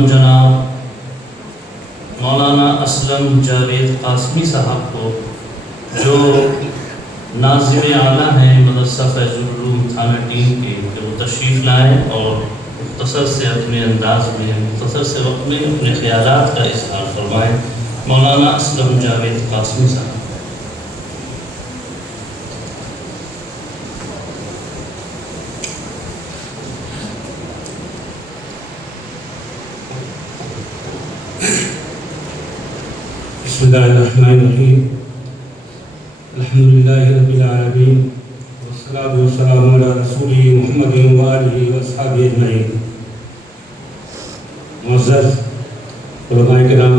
मोहतरम जनाब मौलाना असलम जावेद कासमी साहब को, जो नाज़िम आला हैं मदरसा फैज़ुल उलूम थाना टीम के, वो तशरीफ़ लाएँ और मुख्तसर से अपने अंदाज़ में, मुख्तसर से वक्त में अपने ख़यालात का इज़हार फरमाएँ। मौलाना असलम जावेद कासमी साहब। बिस्मिल्लाहिर्रहमानिर्रहीम। अल्हम्दुलिल्लाहि रब्बिल आलमीन वस्सलातु वस्सलामु अला रसूलिहि मुहम्मदिन व आलिहि व अस्हाबिहि अजमईन। मुअज़्ज़ज़ उलमाए किराम,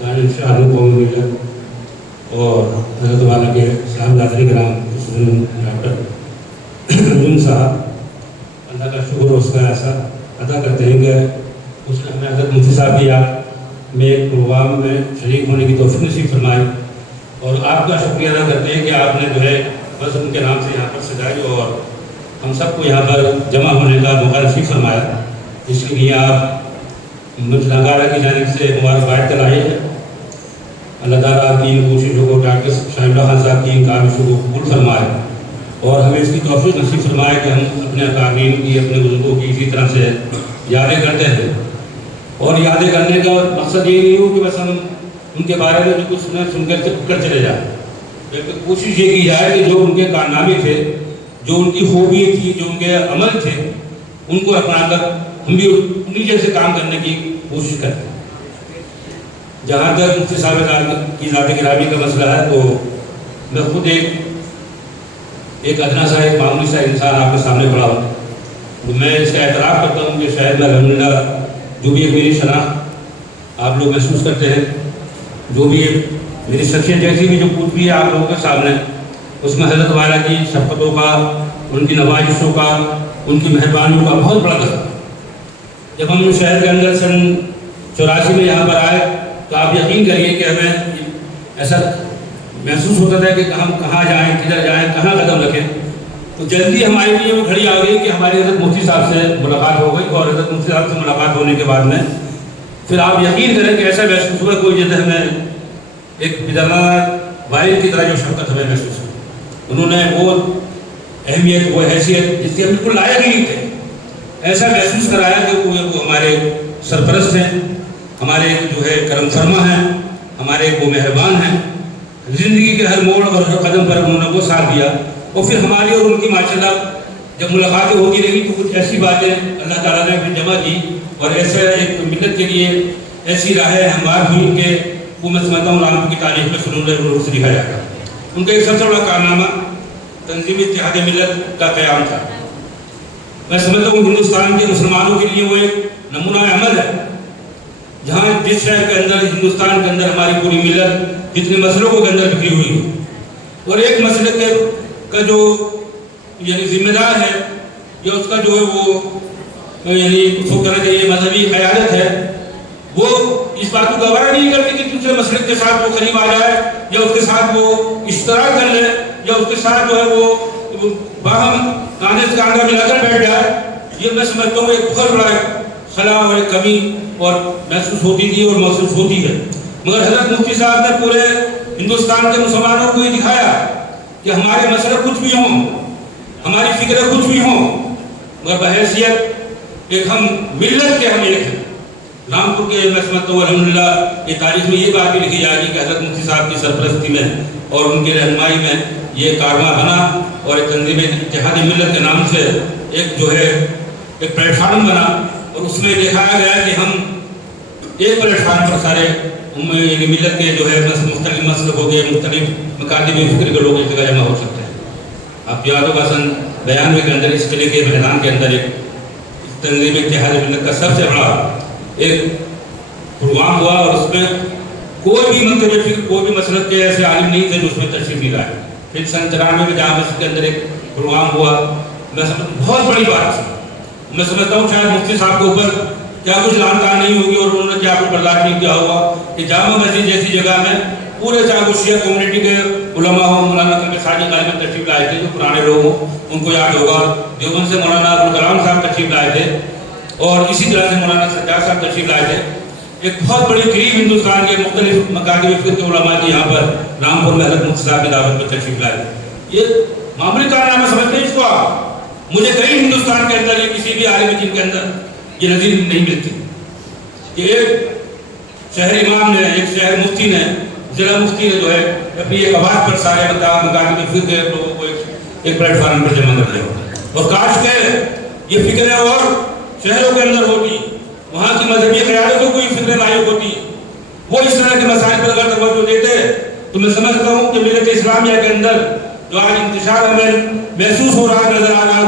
दानिश शाह कौम मिल्लत और हज़रत वाला के इस्लाम दादरी किराम डॉक्टर अंजुम साहब, अल्लाह का शुक्र और उसका एहसान अदा करते हैं कि उसने हमें हज़रत मुफ्ती साहब की याद में एक प्रोग्राम में शरीक होने की तौफ़ीक़ नसीब फरमाई, और आपका शुक्रिया अदा करते हैं कि आपने जो है बस उनके नाम से यहाँ पर सजाई और हम सबको यहाँ पर जमा होने का मौका नसीब फरमाया। इसके लिए आप मुझलगारा की जानिब से मुबारकबाद कराई है। अल्लाह ताला आपकी इन कोशिशों को, डॉक्टर शाहिद खान साहब की इन काविशों को कबूल फरमाए और हमें इसकी तौफ़ीक़ नसीब फरमाए कि हम अपने अकारीन की, अपने बुजुर्गों की इसी तरह से यादें करते हैं। और यादें करने का मकसद ये नहीं हो कि बस हम उनके बारे में जो कुछ सुनकर चले जाएं, बल्कि कोशिश ये की जाए कि जो उनके कारनामे थे, जो उनकी खूबियाँ थी, जो उनके अमल थे, उनको अपनाकर हम भी उन्हीं जैसे काम करने की कोशिश करें। जहाँ तक मुफ्ती साहब की ज़ात गिरामी का मसला है, तो मैं खुद एक अदना सा, एक मामूली सा इंसान आपके सामने खड़ा हूँ। तो मैं इसका एतराफ़ करता हूँ कि शायद मैं अल्हम्दुलिल्लाह जो भी एक मेरी शनाख्त आप लोग महसूस करते हैं, जो भी एक मेरी शख्सियत जैसी भी जो कुछ भी है आप लोगों के सामने, उसमें हज़रत वाला की शफ़क़तों का, उनकी नवाजिशों का, उनकी मेहरबानियों का बहुत बड़ा दखल। जब हम शहर के अंदर सन 84 में यहाँ पर आए, तो आप यकीन करिए कि हमें ऐसा महसूस होता था कि हम कहाँ जाएँ, किधर जाएँ, कहाँ कदम रखें। तो जल्दी हमारे लिए वो घड़ी आ गई कि हमारे हज़रत मुफ्ती साहब से मुलाकात हो गई, और हज़रत मुफ्ती साहब से मुलाकात होने के बाद में फिर आप यकीन करें कि ऐसा महसूस हुआ कोई जैसे हमें एक बिदला वालिद की तरह जो शफ़क़त हमें महसूस हुई। उन्होंने वो अहमियत, वो हैसियत जिसके हम बिल्कुल लायक ही नहीं थे, ऐसा महसूस कराया कि वो हमारे सरपरस्त हैं, हमारे जो है करम फरमा हैं, हमारे वो मेहरबान हैं। ज़िंदगी के हर मोड़ और हर कदम पर उन्होंने वो साथ दिया। और फिर हमारी और उनकी माशाअल्लाह जब मुलाकातें होती रही, तो कुछ ऐसी बातें अल्लाह ताला ने फिर जमा की, और ऐसे एक मिल्लत के लिए ऐसी राहें हमवार हुई कि वो मैं समझता हूँ राम की तारीख में सुनूर से दिखाया जाएगा। उनका एक सबसे बड़ा कारनामा तंज़ीम इत्तेहाद मिल्लत का क़याम था। मैं समझता हूँ हिंदुस्तान के मुसलमानों के लिए वो एक नमूना अमल है, जहाँ जिस शहर के अंदर, हिंदुस्तान के अंदर हमारी पूरी मिल्लत जितने मसलों के अंदर बिखरी हुई हो, और एक मसले का जो यानी जिम्मेदार है, या उसका जो है वो यानी उसको कहना चाहिए मजहबी क़यादत है, वो इस बात को गवारा नहीं करती कि दूसरे मसलक के साथ वो करीब आ जाए, या उसके साथ वो इश्तराक कर ले, या उसके साथ जो है वो बाहम कांधे से कांधा मिलाकर बैठ जाए। ये मैं समझता हूँ एक बहुत बड़ा खला और एक कमी और महसूस होती थी और महसूस होती है। मगर हज़रत मुफ्ती साहब ने पूरे हिंदुस्तान के मुसलमानों को ये दिखाया कि हमारे मसले कुछ भी हों, हमारी फिक्रें कुछ भी हों, मगर बहैसियत एक हम मिल्लत के हम एक हैं। रामपुर के मैं समझता हूँ अल्हम्दुलिल्लाह ये तारीख में ये बात भी लिखी जाएगी कि हज़रत मुफ्ती साहब की सरपरस्ती में और उनकी रहनुमाई में ये कारवां बना, और एक तंज़ीम इत्तेहाद मिल्लत के नाम से एक जो है एक प्लेटफार्म बना, और उसमें दिखाया गया कि हम एक प्लेटफार्म पर सारे मिल्लत के जो है मुख्तलिफ मसलकों के, मुख्तलिफ मकातिब फ़िक्र के लोग एक जगह जमा हो सकते हैं। आप याद होगा सन 92 के अंदर इस किले के मैदान के अंदर एक तंज़ीम इत्तेहाद मिल्लत का सबसे बड़ा एक प्रोग्राम हुआ, और उसमें कोई भी मकतब फ़िक्र, कोई भी मसलक के ऐसे आलिम नहीं थे जो उसमें तशरीफ़ नहीं लाए। फिर सन 93 में जहाँ मस्जिद के अंदर एक प्रोग्राम हुआ, मैं समझ बहुत बड़ी बात थी। मैं समझता हूँ शायद मुफ्ती साहब के ऊपर क्या कुछ लानतान नहीं होगी, और उन्होंने क्या कुछ बर्दाश्त नहीं किया होगा कि जामा मस्जिद जैसी जगह में पूरे चाहे वो शिया कम्युनिटी के उलमा हो, मौलाना के साजी गालिब तशरीफ़ लाए थे, जो पुराने लोग हों उनको याद होगा, देवबंद से मौलाना अबुल कलाम साहब तशरीफ़ लाए थे, اور اسی طرح سے مولانا سجاد صاحب تشریف لائے تھے. ایک بہت بڑی قریب ہندوستان کے مختلف مکاتب فکر کے علماء کی یہاں پر رامپور میں حضرت مفتی صاحب کی دعوت پر تشریف لائے. یہ معمولی کارنامہ سمجھتے ہیں اس کو آپ؟ مجھے کئی ہندوستان کے اندر یا کسی بھی عالم دین کے اندر یہ نظیر نہیں ملتی کہ ایک شہر امام نے، ایک شہر مفتی نے، ضلع مفتی نے جو ہے اپنی ایک آواز پر سارے مکاتب فکر کے لوگوں کو ایک پلیٹ فارم پر جمع کر دیا. اور کاش کہ یہ فکریں اور شہروں کے اندر ہوتی، وہاں کی مذہبی قیادتوں کو یہ فکریں لاحق ہوتی، وہ اس طرح کے مسائل پر اگر توجہ دیتے تو میں سمجھتا ہوں کہ ملت اسلامیہ کے اندر جو آج انتشار ہمیں محسوس ہو رہا نظر آ رہا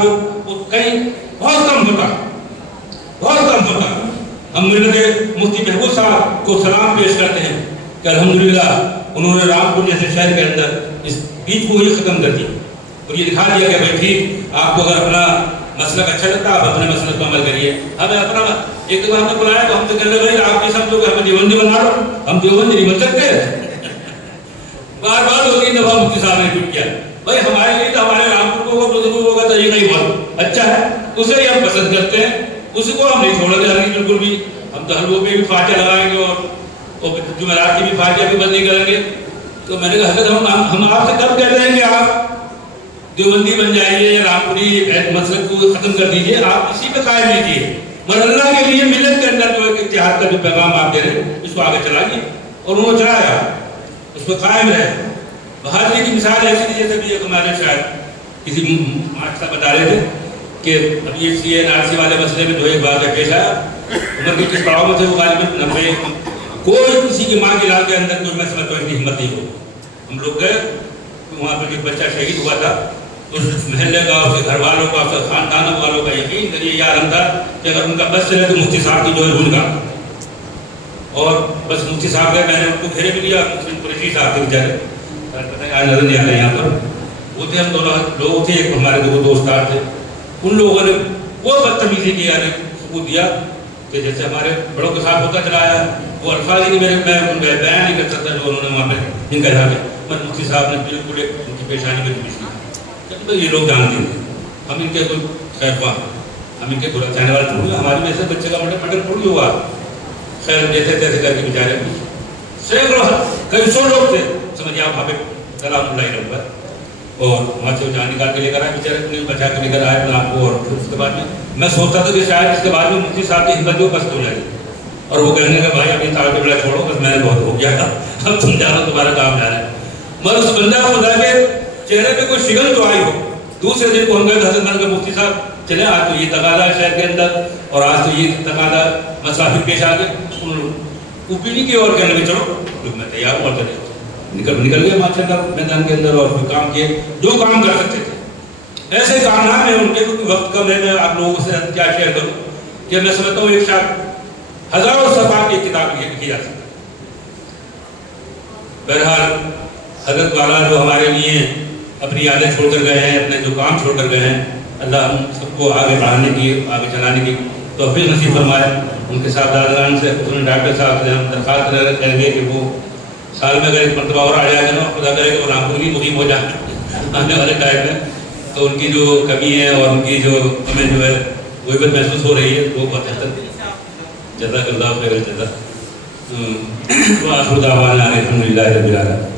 وہ کہیں بہت کم ہوتا، بہت کم ہوتا. ہم ملت مفتی محبوب صاحب کو سلام پیش کرتے ہیں کہ الحمدللہ انہوں نے رامپور جیسے شہر کے اندر اس بیچ کو ہی ختم کر دیا اور یہ دکھا دیا کہ بھائی ٹھیک، آپ کو اگر اپنا مسلک اچھا لگتا ہے آپ اپنے مسلک پر عمل کریے. ہمیں اپنا ایک دفعہ ہم نے بلایا تو ہم سے کہنے لگے آپ یہ سمجھو کہ ہمیں دیوبندی بنا رہا ہوں، ہم دیوبندی نہیں بن سکتے. بار بار 2-3 دفعہ مفتی صاحب نے ٹوٹ کیا. بھائی ہمارے لیے تو ہمارے رامپور کو بزرگوں کا طریقہ ہی بہت اچھا ہے، اسے ہی ہم پسند کرتے ہیں، اسی کو ہم نہیں چھوڑیں گے بالکل بھی. ہم تو حلووں پہ بھی فاتحہ لگائیں گے اور جمعرات کی بھی فاتحہ بھی بند نہیں کریں گے. تو میں نے کہا حضرت ہم آپ سے کب کہتے ہیں کہ آپ دیوبندی بن جائیے یا رامپوری مسلک کو ختم کر دیجیے، آپ اسی پہ قائم لیجیے. مگر اللہ کے لیے ملت کے اندر جو اتحاد کا جو پیغام آپ دے رہے ہیں اس کو آگے چلائیے. اور انہوں نے چلایا، اس پہ قائم رہے. بہادری کی مثال ایسی تھی جیسے بھی ایک ہمارے شاید کسی مارک صاحب بتا رہے تھے کہ اب یہ سی این آر سی والے مسئلے میں جو ایک واقعہ پیش آیا. عمر کے کس پڑاؤ میں تھے وہ غالباً 90. کوئی کسی کی ماں کی لال کے اندر کوئی مسئلہ تو اتنی ہمت نہیں ہو. ہم لوگ گئے وہاں پہ ایک بچہ شہید ہوا تھا. اس محلے کا، اس کے گھر والوں کا، اس کے خاندان والوں کا یقین کریے یہ عالم تھا کہ اگر ان کا بس چلے تو مفتی صاحب کی جو ہے روح نکال. اور بس مفتی صاحب گئے، میں نے ان کو گھیرے بھی لیا. مسلم قریشی صاحب تھے بیچارے، پتہ نہیں آج نظر نہیں آ رہے یہاں پر. وہ تھے ہم دونوں لوگ تھے، ایک ہمارے دو دوستار تھے. ان لوگوں نے وہ بدتمیزی کی، یعنی ثبوت دیا کہ جیسے ہمارے بڑوں کے ساتھ ہوتا چلا آیا. وہ الفاظ ہی نہیں میں بیان نہیں کر سکتا جو انہوں نے وہاں پہ جن کا جا کے. مفتی صاحب نے بالکل ان کی پیشانی میں پوچھ لی کہ یہ لوگ جانتے ہیں ہم ان کے کوئی خیر خواہ، ہم ان کے برا چاہنے والے تھوڑی، ہماری وجہ سے بچے کا مٹر تھوڑی ہوا. خیر جیسے تیسے کر کے بیچارے سینکڑوں کئی 100 لوگ تھے سمجھیے آپ وہاں پہ سلام اللہ علیہ پر. اور وہاں سے جان نکال کے لے کر آئے بیچارے اپنے بچا کے لے کر آئے اپنے آپ کو. اور پھر اس کے بعد میں سوچتا تھا کہ شاید اس کے بعد میں مفتی صاحب کی ہمت جو پست ہو جائے اور وہ کہنے کا بھائی اپنی تاڑ کے بلا چھوڑو بس میں نے بہت ہو گیا تھا، اب تم جانا تمہارا کام جانا ہے. مگر اس بندہ خدا کے چہرے پہ کوئی شگن تو آئی ہو. دوسرے دن کو ہم گئے حضرت مان کے مفتی صاحب چلے آج تو یہ تقاضا ہے شہر کے اندر اور آج تو یہ تقاضا مسئلہ پھر پیش آ گیا. اوپی نہیں کی اور کہنے میں چلو میں تیار ہوا چلے نکل گئے ماشاء اللہ میدان کے اندر اور پھر کام کیے جو کام کر سکتے تھے. ایسے کارنامے ان کے وقت کم ہے. میں آپ لوگوں سے کیا شیئر کروں کہ میں سمجھتا ہوں ایک شاید ہزاروں صفحات کی کتاب لکھی جا سکتی. بہرحال حضرت والا جو ہمارے لیے اپنی یادیں چھوڑ کر گئے ہیں، اپنے جو کام چھوڑ کر گئے ہیں، اللہ ہم سب کو آگے بڑھانے کی، آگے چلانے کی توفیق نصیب فرمائے. ان کے صاحب دادان سے ڈاکٹر صاحب سے ہم درخواست کریں گے کہ وہ سال میں اگر ایک مرتبہ اور آ جائے گا نا، خدا کرے کہ وہ رامپور کی مہم ہو جائے آنے والے ٹائم میں. تو ان کی جو کمی ہے اور ان کی جو ہمیں جو ہے غیبت محسوس ہو رہی ہے وہ بہت بہتر. جزاک اللہ خیر الجزا. وآخر دعوانا الحمد للہ رب العالمین.